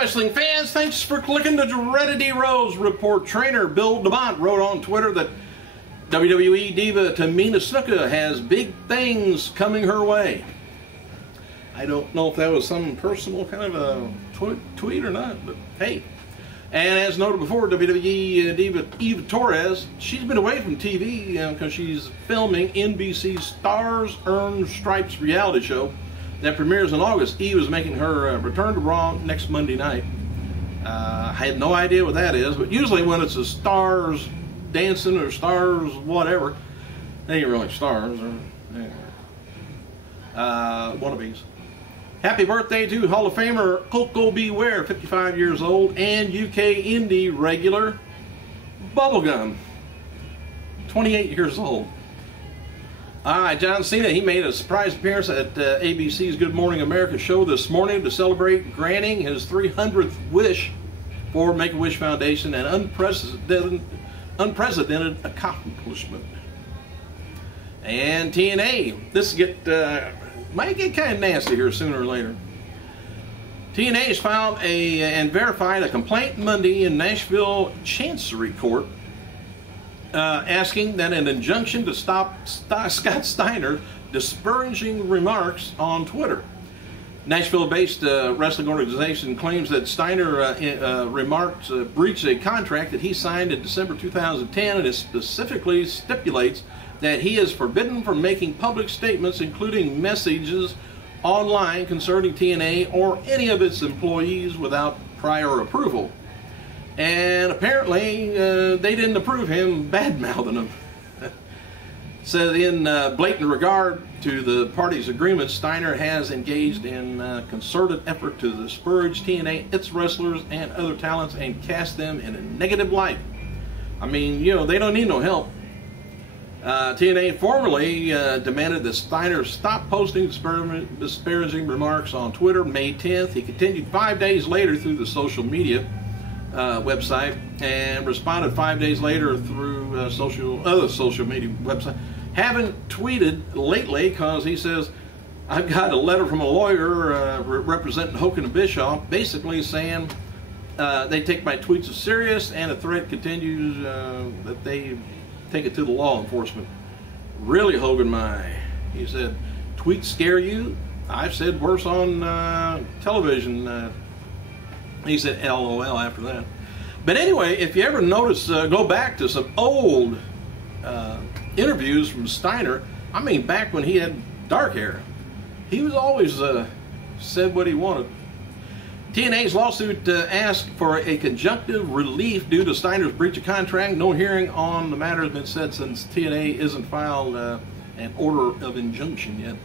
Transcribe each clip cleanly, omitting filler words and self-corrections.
wrestling fans, thanks for clicking the dreaded D-Rose report. Trainer Bill DeMont wrote on Twitter that WWE diva Tamina Snuka has big things coming her way. I don't know if that was some personal kind of a tweet or not, but hey. And as noted before, WWE diva Eva Torres, she's been away from TV because she's filming NBC's Stars Earn Stripes reality show that premieres in August. Eve is making her return to Raw next Monday night. I had no idea what that is, but usually when it's a stars dancing or stars whatever, they ain't really stars or wannabes. Happy birthday to Hall of Famer Coco Beware, 55 years old, and UK Indie regular Bubblegum, 28 years old. John Cena, he made a surprise appearance at ABC's Good Morning America show this morning to celebrate granting his 300th wish for Make-A-Wish Foundation, an unprecedented accomplishment. And TNA, this might get kind of nasty here sooner or later. TNA has filed and verified a complaint Monday in Nashville Chancery Court asking that an injunction to stop Scott Steiner disparaging remarks on Twitter. Nashville-based wrestling organization claims that Steiner remarks breached a contract that he signed in December 2010, and it specifically stipulates that he is forbidden from making public statements, including messages online concerning TNA or any of its employees, without prior approval. And apparently they didn't approve him bad-mouthing them. Said in blatant regard to the parties' agreement, Steiner has engaged in a concerted effort to disparage TNA, its wrestlers, and other talents, and cast them in a negative light. I mean, you know, they don't need no help. TNA formally demanded that Steiner stop posting disparaging remarks on Twitter May 10th. He continued 5 days later through the social media website, and responded 5 days later through other social media website. Haven't tweeted lately because he says, I've got a letter from a lawyer representing Hogan and Bischoff, basically saying they take my tweets as serious, and the threat continues that they take it to the law enforcement. Really, Hogan, he said, tweets scare you? I've said worse on television. He said LOL after that. But anyway, if you ever notice, go back to some old interviews from Steiner. I mean, back when he had dark hair, he was always said what he wanted. TNA's lawsuit asked for a conjunctive relief due to Steiner's breach of contract. No hearing on the matter has been set since TNA isn't filed an order of injunction yet.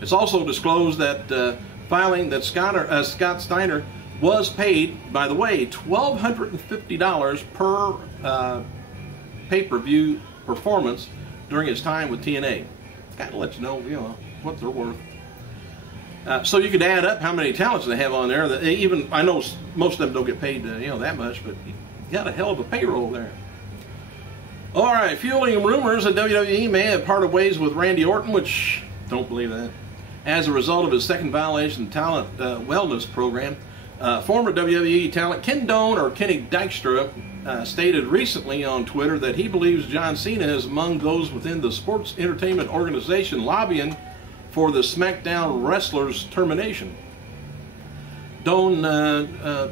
It's also disclosed that filing that Scott Steiner was paid, by the way, $1,250 per pay-per-view performance during his time with TNA. Gotta let you know, what they're worth. So you could add up how many talents they have on there. That even, I know most of them don't get paid, that much, but you got a hell of a payroll there. All right, fueling rumors that WWE may have parted ways with Randy Orton, which don't believe that, as a result of his second violation of the talent wellness program. Former WWE talent Kenny Dykstra stated recently on Twitter that he believes John Cena is among those within the sports entertainment organization lobbying for the SmackDown wrestlers' termination. Doan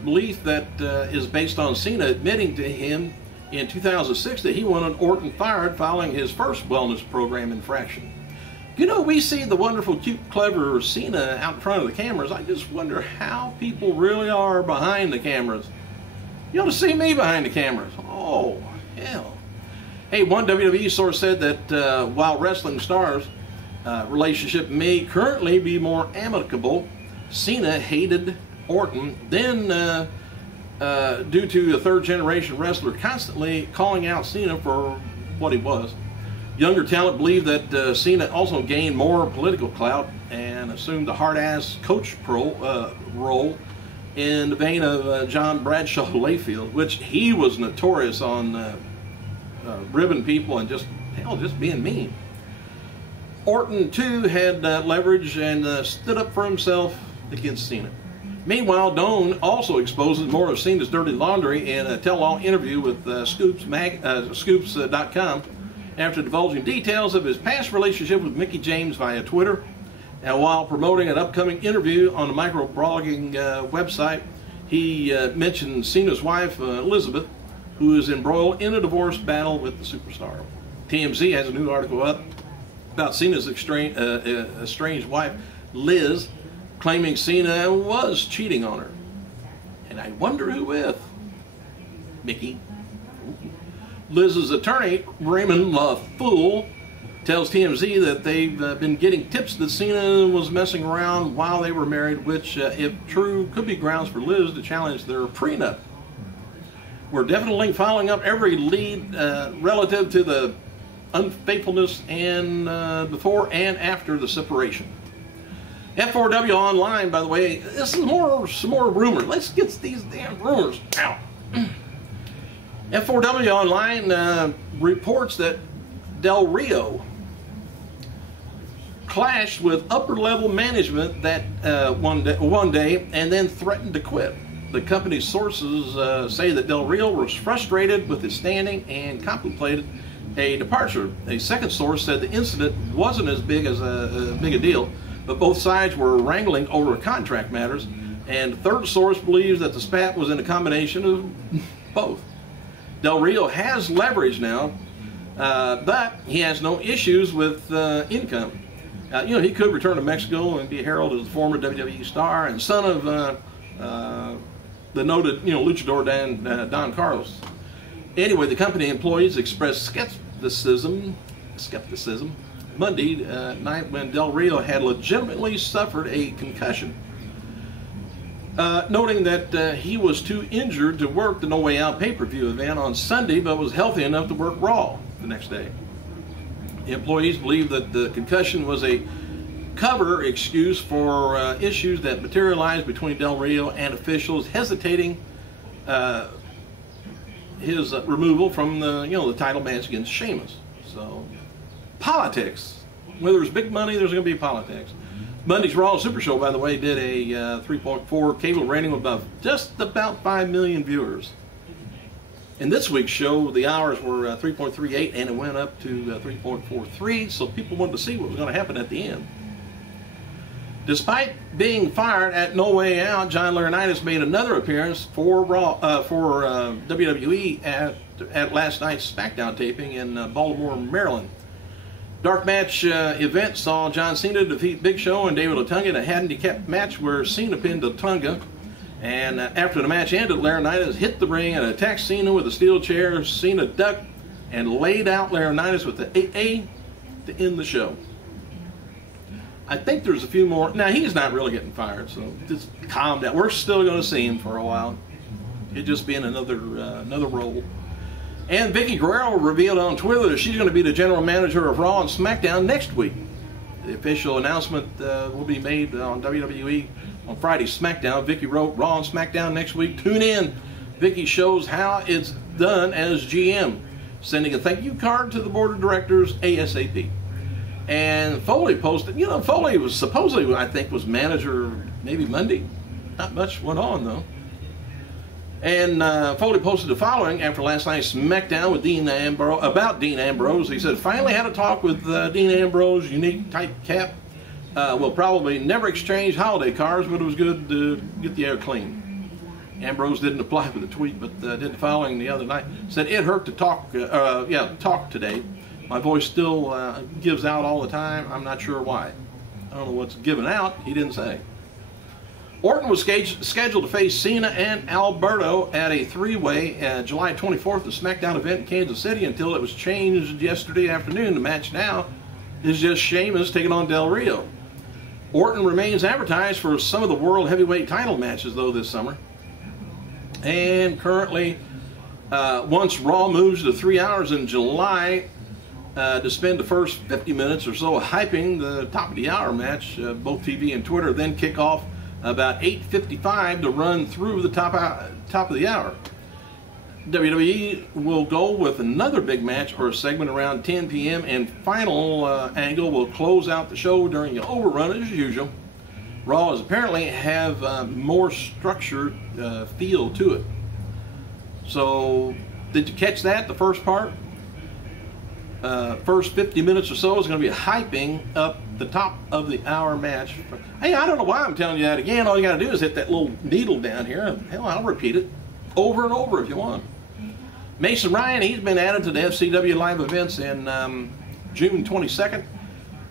belief that is based on Cena admitting to him in 2006 that he wanted Orton fired following his first wellness program infraction. We see the wonderful, cute, clever Cena out in front of the cameras. I just wonder how people really are behind the cameras. You ought to see me behind the cameras. Oh, hell. Hey, one WWE source said that while wrestling stars' relationship may currently be more amicable, Cena hated Orton, then due to a third-generation wrestler constantly calling out Cena for what he was. Younger talent believed that Cena also gained more political clout and assumed the hard-ass coach role in the vein of John Bradshaw Layfield, which he was notorious on ribbing people and just being mean. Orton, too, had leverage and stood up for himself against Cena. Meanwhile, Doan also exposes more of Cena's dirty laundry in a tell-all interview with Scoops.com after divulging details of his past relationship with Mickie James via Twitter. And while promoting an upcoming interview on the microblogging website, he mentioned Cena's wife, Elizabeth, who is embroiled in a divorce battle with the superstar. TMZ has a new article up about Cena's estranged wife, Liz, claiming Cena was cheating on her. And I wonder who with. Mickie. Liz's attorney, Raymond LaFool, tells TMZ that they've been getting tips that Cena was messing around while they were married, which, if true, could be grounds for Liz to challenge their prenup. We're definitely following up every lead relative to the unfaithfulness and before and after the separation. F4W Online, by the way, this is some more rumors. Let's get these damn rumors out. F4W Online reports that Del Rio clashed with upper-level management that one day and then threatened to quit. The company's sources say that Del Rio was frustrated with his standing and contemplated a departure. A second source said the incident wasn't as big a deal, but both sides were wrangling over contract matters. And the third source believes that the spat was in a combination of both. Del Rio has leverage now, but he has no issues with income. He could return to Mexico and be heralded as a former WWE star and son of the noted, luchador Don Carlos. Anyway, the company employees expressed skepticism Monday night when Del Rio had legitimately suffered a concussion, noting that he was too injured to work the No Way Out pay-per-view event on Sunday, but was healthy enough to work Raw the next day. The employees believe that the concussion was a cover excuse for issues that materialized between Del Rio and officials hesitating his removal from the title match against Sheamus. So, politics. Where there's big money, there's going to be politics. Monday's Raw Super Show, by the way, did a 3.4 cable rating with just about 5 million viewers. In this week's show, the hours were 3.38 and it went up to 3.43, so people wanted to see what was going to happen at the end. Despite being fired at No Way Out, John Laurinaitis made another appearance for WWE at last night's SmackDown taping in Baltimore, Maryland. Dark match event saw John Cena defeat Big Show and David Otunga in a handicap match where Cena pinned Otunga. And after the match ended, Laurinaitis hit the ring and attacked Cena with a steel chair. Cena ducked and laid out Laurinaitis with the AA to end the show. I think there's a few more. Now, he's not really getting fired, so just calm down. We're still going to see him for a while. It'll just be in another role. And Vickie Guerrero revealed on Twitter that she's going to be the general manager of Raw and SmackDown next week. The official announcement will be made on WWE on Friday's SmackDown. Vickie wrote, "Raw and SmackDown next week. Tune in. Vickie shows how it's done as GM. Sending a thank you card to the board of directors ASAP." And Foley posted, Foley was supposedly, I think, was manager maybe Monday. Not much went on, though. And Foley posted the following after last night's SmackDown with Dean Ambrose. He said, "Finally had a talk with Dean Ambrose, unique type cap. We'll probably never exchange holiday cards, but it was good to get the air clean." Ambrose didn't apply for the tweet, but did the following the other night. Said, "It hurt to talk today. My voice still gives out all the time. I'm not sure why." I don't know what's given out. He didn't say. Orton was scheduled to face Cena and Alberto at a three-way July 24th the SmackDown event in Kansas City until it was changed yesterday afternoon. The match now is just Sheamus taking on Del Rio. Orton remains advertised for some of the World Heavyweight title matches, though, this summer. And currently, once Raw moves to 3 hours in July, to spend the first 50 minutes or so hyping the top of the hour match, both TV and Twitter then kick off about 8:55 to run through the top of the hour. WWE will go with another big match or a segment around 10 p.m. and final angle will close out the show during the overrun as usual. Raw is apparently have more structured feel to it. So, did you catch that, the first part? First 50 minutes or so is going to be hyping up the top of the hour match. Hey, I don't know why I'm telling you that again. All you got to do is hit that little needle down here. Hell, I'll repeat it over and over if you want. Mason Ryan, he's been added to the FCW live events in June 22nd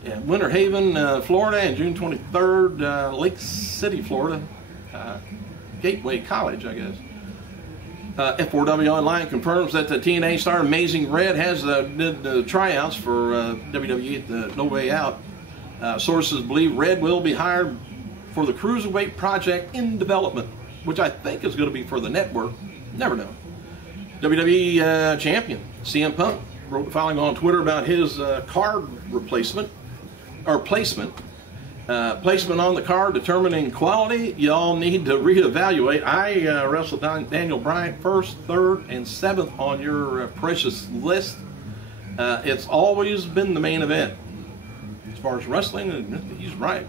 in Winter Haven, Florida, and June 23rd, Lake City, Florida. Gateway College, I guess. F4W Online confirms that the TNA star Amazing Red has did the tryouts for WWE at the No Way Out. Sources believe Red will be hired for the Cruiserweight project in development, which I think is going to be for the network. Never know. WWE champion CM Punk wrote the following on Twitter about his card replacement or placement. Placement on the card determining quality. Y'all need to reevaluate. I wrestled Daniel Bryan 1st, 3rd, and 7th on your precious list. It's always been the main event. As far as wrestling, he's right.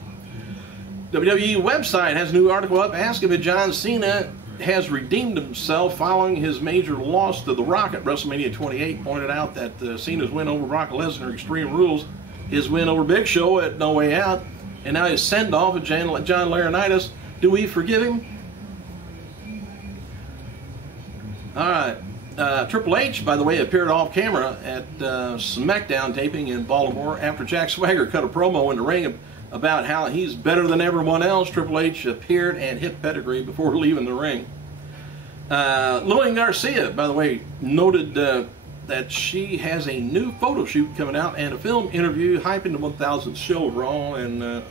WWE website has a new article up asking if John Cena has redeemed himself following his major loss to The Rock at WrestleMania 28. Pointed out that Cena's win over Brock Lesnar Extreme Rules, his win over Big Show at No Way Out, and now his send-off of John Laurinaitis. Do we forgive him? All right. Triple H, by the way, appeared off camera at SmackDown taping in Baltimore after Jack Swagger cut a promo in the ring about how he's better than everyone else. Triple H appeared and hit pedigree before leaving the ring. Lillian Garcia, by the way, noted that she has a new photo shoot coming out and a film interview hyping the 1000th show of Raw, and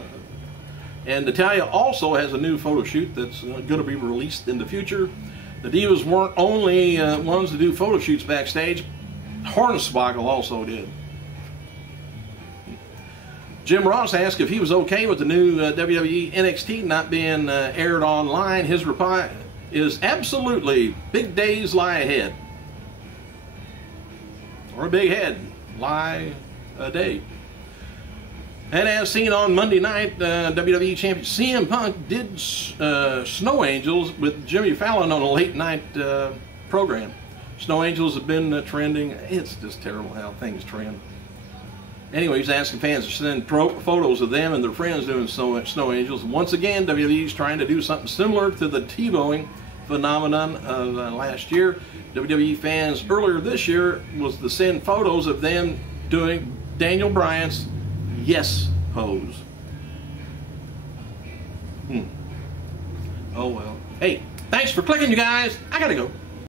Natalya also has a new photo shoot that's going to be released in the future. The Divas weren't only ones to do photo shoots backstage. Hornswoggle also did. Jim Ross asked if he was okay with the new WWE NXT not being aired online. His reply is absolutely. Big days lie ahead. Or a big head lie a day. And as seen on Monday night, WWE Champion CM Punk did Snow Angels with Jimmy Fallon on a late night program. Snow Angels have been trending. It's just terrible how things trend. Anyway, he's asking fans to send photos of them and their friends doing Snow Angels. Once again, WWE's trying to do something similar to the T-bowing phenomenon of last year. WWE fans earlier this year was to send photos of them doing Daniel Bryan's yes pose. Oh well. Hey, thanks for clicking, you guys. I gotta go.